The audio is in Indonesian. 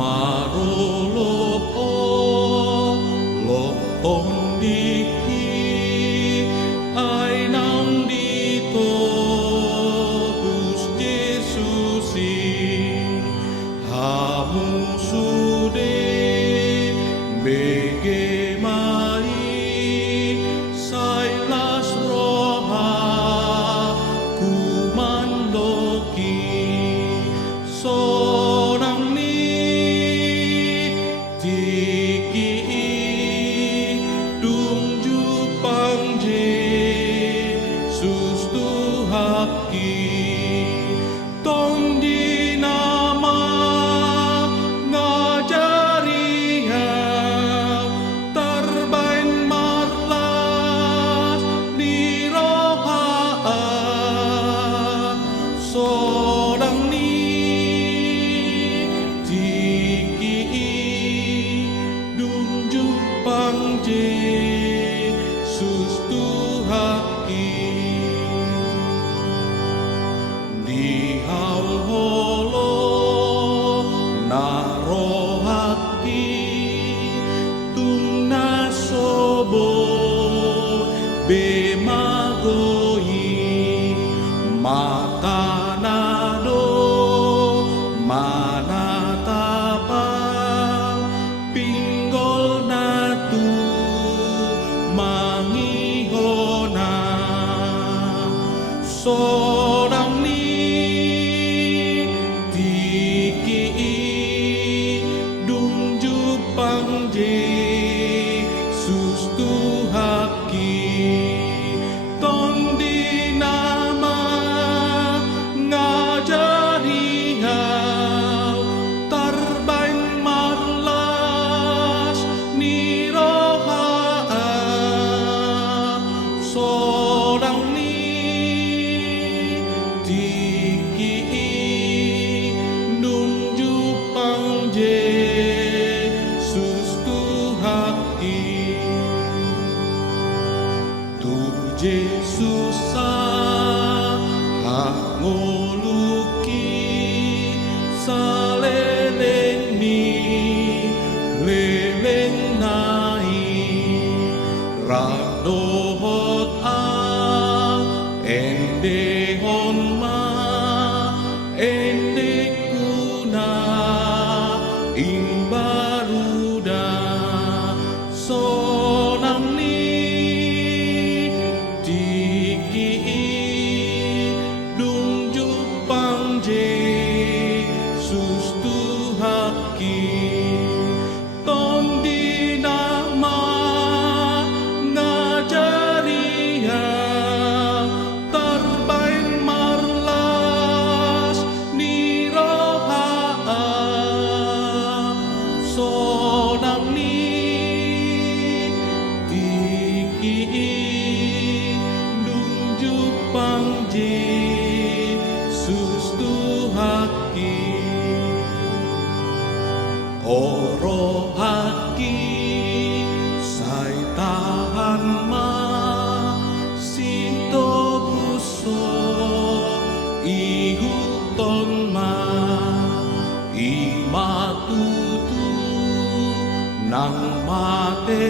Marolopo lopong diki ay nang dito Gusti Yesusi hamusude bege mai sailas roha kumandoki sonang ni tiki dungju pangje sustu haki tong di nama ngajari hau terbain marlas di roha sodang ni tiki dunju pangje sustu haki di hal holo naro haki tuna sobo bemagoi mata nado manatapang pinggol natu mangihona sodang ni tiki dungju pangje sustu haki ton di nama ngajari hau terbain marlas ni roha sodang ni tiki nunju pangje sustu haki tu Yesus hangoluki saleleng ni leleng nai radohot ende honma ende kuna imbaruda sonang ni tiki dungju pangje sustu haki ton di nama ngajari hau terbain marlas ni roha sonang ni tiki nunju pangje sustu haki oro haki sai tahan ma sinto buso ihuton ma imatutu nang mate